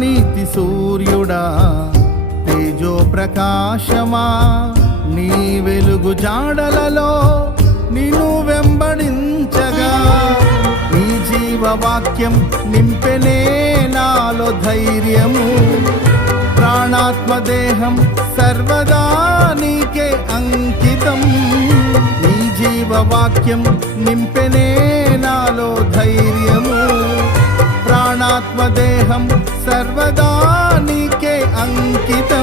నీతి సూర్యుడా తేజో ప్రకాశమా, నీ వెలుగు జాడలలో నిన్ను వెంబడించగా, నీ జీవవాక్యం నింపెనే నాలో ధైర్యము, ప్రాణాత్మదేహం సర్వదా నీకే అంకితం. నీ జీవవాక్యం నింపెనే నాలో ధైర్యము, ప్రాణాత్మదేహం సర్వదా నీకే అంకితం.